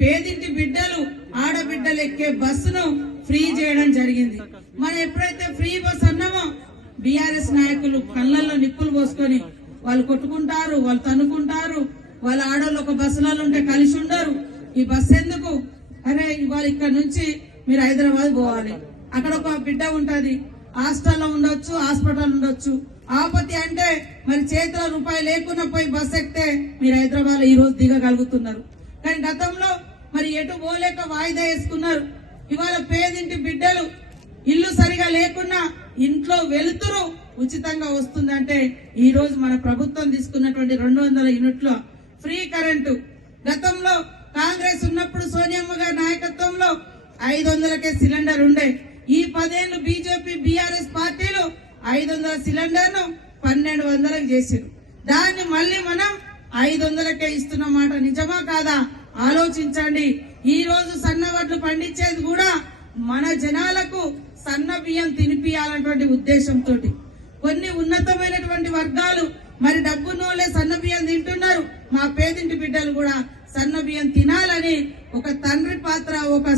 పేదింటి బిడ్డలు ఆడబిడ్డలు ఎక్కే బస్సును ఫ్రీ చేయడం జరిగింది. మనం ఎప్పుడైతే ఫ్రీ బస్ అన్నామో బీఆర్ఎస్ నాయకులు కళ్ళల్లో నిప్పులు పోసుకొని వాళ్ళు కొట్టుకుంటారు, వాళ్ళు తన్నుకుంటారు, వాళ్ళ ఆడవాళ్ళు ఒక బస్సులలో ఉంటే కలిసి ఉండరు. ఈ బస్సు ఎందుకు, అరే ఇవాళ ఇక్కడ నుంచి మీరు హైదరాబాద్ పోవాలి, అక్కడ ఒక బిడ్డ ఉంటది, హాస్టల్లో ఉండొచ్చు, హాస్పిటల్ ఉండొచ్చు, ఆపత్తి అంటే మరి చేతిలో రూపాయి లేకుండా పోయి బస్ ఎక్కితే మీరు హైదరాబాద్ లో ఈ రోజు దిగగలుగుతున్నారు. కానీ గతంలో మరి ఎటు పోలేక వాయిదా వేసుకున్నారు. ఇవాళ పేదింటి బిడ్డలు ఇల్లు సరిగా లేకున్నా ఇంట్లో వెలుతురు ఉచితంగా వస్తుందంటే ఈ రోజు మన ప్రభుత్వం తీసుకున్నటువంటి 200 యూనిట్ల ఫ్రీ కరెంటు. గతంలో కాంగ్రెస్ ఉన్నప్పుడు సోనియమ్మ గారి నాయకత్వంలో 500కే సిలిండర్ ఉండే. ఈ 10 ఏళ్లు బీజేపీ బీఆర్ఎస్ పార్టీలు 500 సిలిండర్ ను 1200కి చేశారు. దాన్ని మళ్ళీ మనం 500కే ఇస్తున్నమాట నిజమా కాదా ఆలోచించండి. ఈ రోజు సన్న వడ్లు పండించేది కూడా మన జనాలకు సన్న బియ్యం తినిపియాలన్నటువంటి ఉద్దేశంతో కొన్ని ఉన్నతమైనటువంటి వర్గాలు మరి డబ్బున్నోళ్లే సన్న బియ్యం తింటున్నారు. మా పేదింటి బిడ్డలు కూడా సన్న బియ్యం తినాలని ఒక తండ్రి పాత్ర, ఒక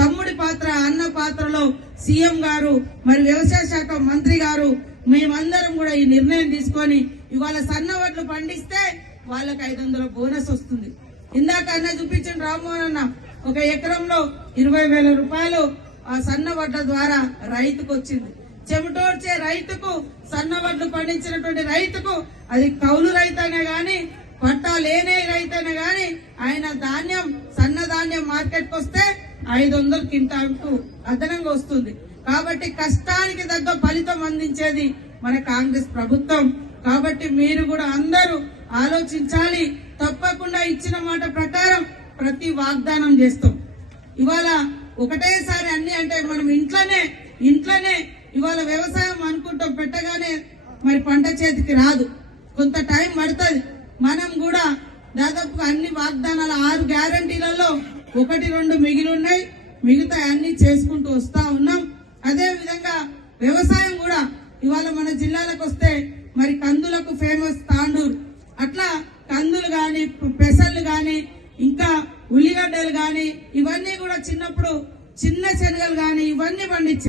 తమ్ముడి పాత్ర, అన్న పాత్రలో సీఎం గారు మరి వ్యవసాయ శాఖ మంత్రి గారు మేమందరం కూడా ఈ నిర్ణయం తీసుకొని ఇవాళ సన్న వడ్లు పండిస్తే వాళ్ళకి 500 బోనస్ వస్తుంది. ఇందాక అన్న చూపించిన రామ్మోహన్ అన్న ఒక ఎకరంలో 20,000 రూపాయలు ఆ సన్న వడ్ల ద్వారా రైతుకు వచ్చింది. చెమటోడ్చే రైతుకు, సన్న వడ్లు పండించినటువంటి రైతుకు, అది కౌలు రైతైనా గాని పట్టా లేనే రైతైనా గాని ఆయన ధాన్యం సన్న ధాన్యం మార్కెట్ కు వస్తే 500 క్వింటాల్కు అదనంగా వస్తుంది. కాబట్టి కష్టానికి తగ్గ ఫలితం అందించేది మన కాంగ్రెస్ ప్రభుత్వం. కాబట్టి మీరు కూడా అందరూ ఆలోచించాలి. తప్పకుండా ఇచ్చిన మాట ప్రకారం ప్రతి వాగ్దానం చేస్తాం. ఇవాళ ఒకటేసారి అన్ని అంటే మనం ఇంట్లోనే ఇవాళ వ్యవసాయం అనుకుంటాం, పెట్టగానే మరి పంట చేతికి రాదు, కొంత టైం పడుతుంది. మనం కూడా దాదాపుగా అన్ని వాగ్దానాలు 6 గ్యారంటీలలో 1-2 మిగిలి ఉన్నాయి, మిగతా అన్ని చేసుకుంటూ వస్తా ఉన్నాం. అదే విధంగా వ్యవసాయం కూడా ఇవాళ మన జిల్లాలకు వస్తే మరి కందులకు ఫేమస్ తాండూరు, అట్లా కందులు గాని పెసర్లు గాని ఇంకా ఉల్లిగడ్డలు గాని ఇవన్నీ కూడా చిన్నప్పుడు చిన్న శనగలు గాని ఇవన్నీ పండించారు.